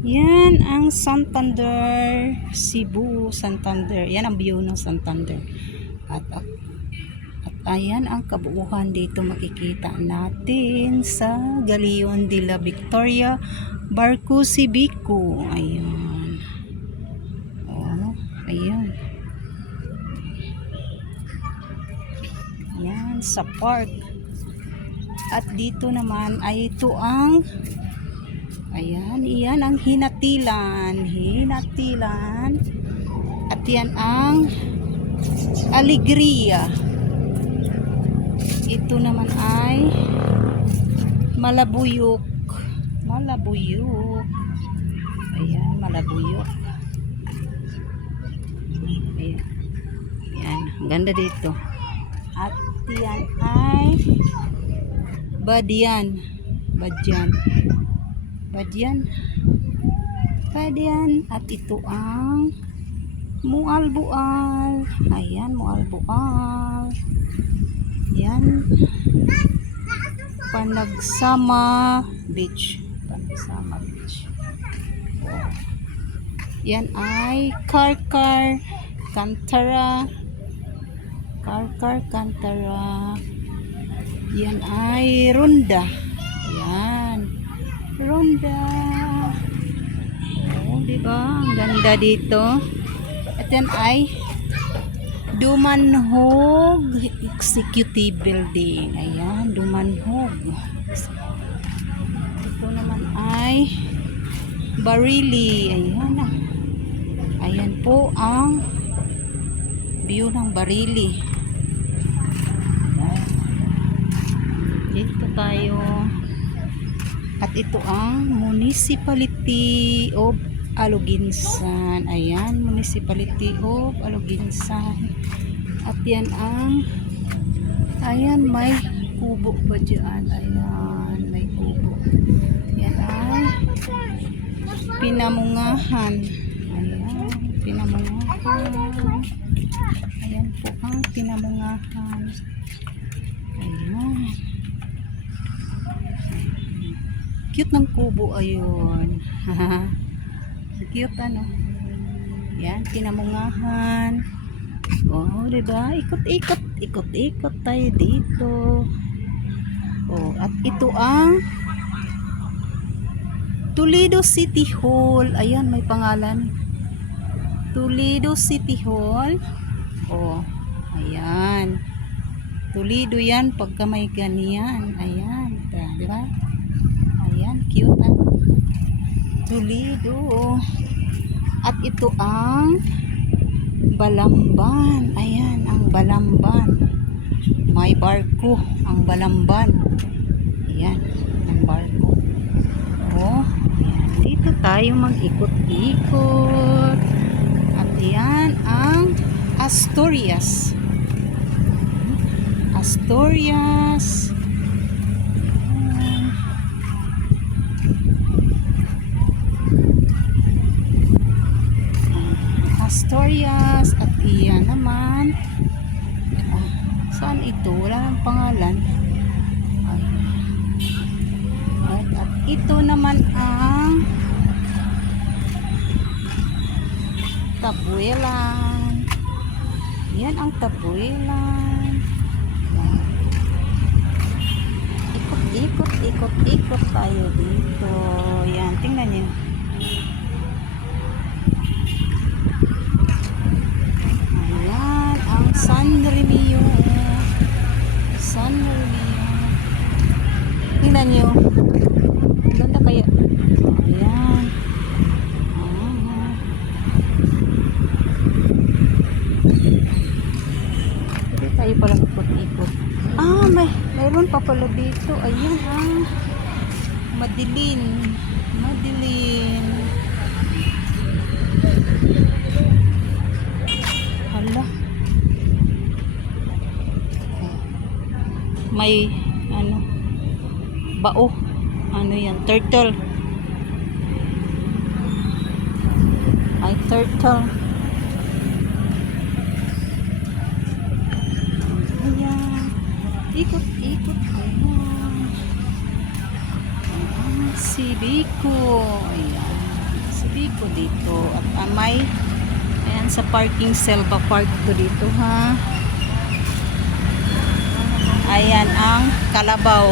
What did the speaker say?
Yan ang Santander, Cebu, Santander. Yan ang view ng Santander. At ayan ang kabuuhan dito makikita natin sa Galeon de la Victoria, Barco Civico. Ayan. Oh, ayan. Yan sa park. At dito naman ay ito ang ayan, iyan ang Hinatilan. Hinatilan. At yan ang Alegria. Ito naman ay Malabuyok. Malabuyok. Ayan, Malabuyok. Ayan. Ayan, ang ganda dito. At yan ay Badian. Badian. Badian. Badian. At ito ang Mualbual. Ayan, Mualbual. Yan. Panagsama Beach. Panagsama Beach. Yan ay Karkar Kantara. Karkar Kantara. Yan ay Ronda. Yan. Ronda. Oh, diba? Ang ganda dito. At yan ay Dumanhog Executive Building. Ayan, Dumanhog. Ito naman ay Barili. Ayan na. Ayan po ang view ng Barili. Dito tayo. At ito ang Municipality of Aloginsan. Ayan, Municipality of Aloginsan. At yan ang ayan, may kubo pa dyan. Ayan, may kubo. Yan ay Pinamungahan. Ayan, Pinamungahan. Ayan po ang Pinamungahan. Ayan. Cute ng kubo, ayun. Cute ano. Yan, Pinamungahan. Oh, diba? Ikot-ikot. Ikot-ikot tayo dito. Oh, at ito ang Toledo City Hall. Ayan, may pangalan. Toledo City Hall. Oh, ayan. Toledo yan pagka may ganyan. Ayan, diba? Ayan, cute na. Toledo. At ito ang Balamban. Ayan, ang Balamban. May barko, ang Balamban. Ayan, ang barko. Oh, ayan. Dito tayo mag-ikot-ikot. At ayan ang Asturias. Asturias. Asturias. At iyan naman saan ito? Wala nang pangalan. At ito naman ang Tabuelan. Yan ang Tabuelan. Ikot tayo dito. Yan, tingnan niyo. Ayan, ang San Remio. San Remio. Tingnan niyo. Ganda kaya. Ayan. Hindi tayo palang ikot-ikot. Mayroon pa pala dito. Ayan Madilin. Madilin. Hala. May bao. Ano yan? Turtle. Ay, turtle. Ayan. Ikot-ikot. Ayan. Civico. Ayan. dito. At may, ayan, sa parking Selva Park to dito, ha. Ayan ang Kalabaw.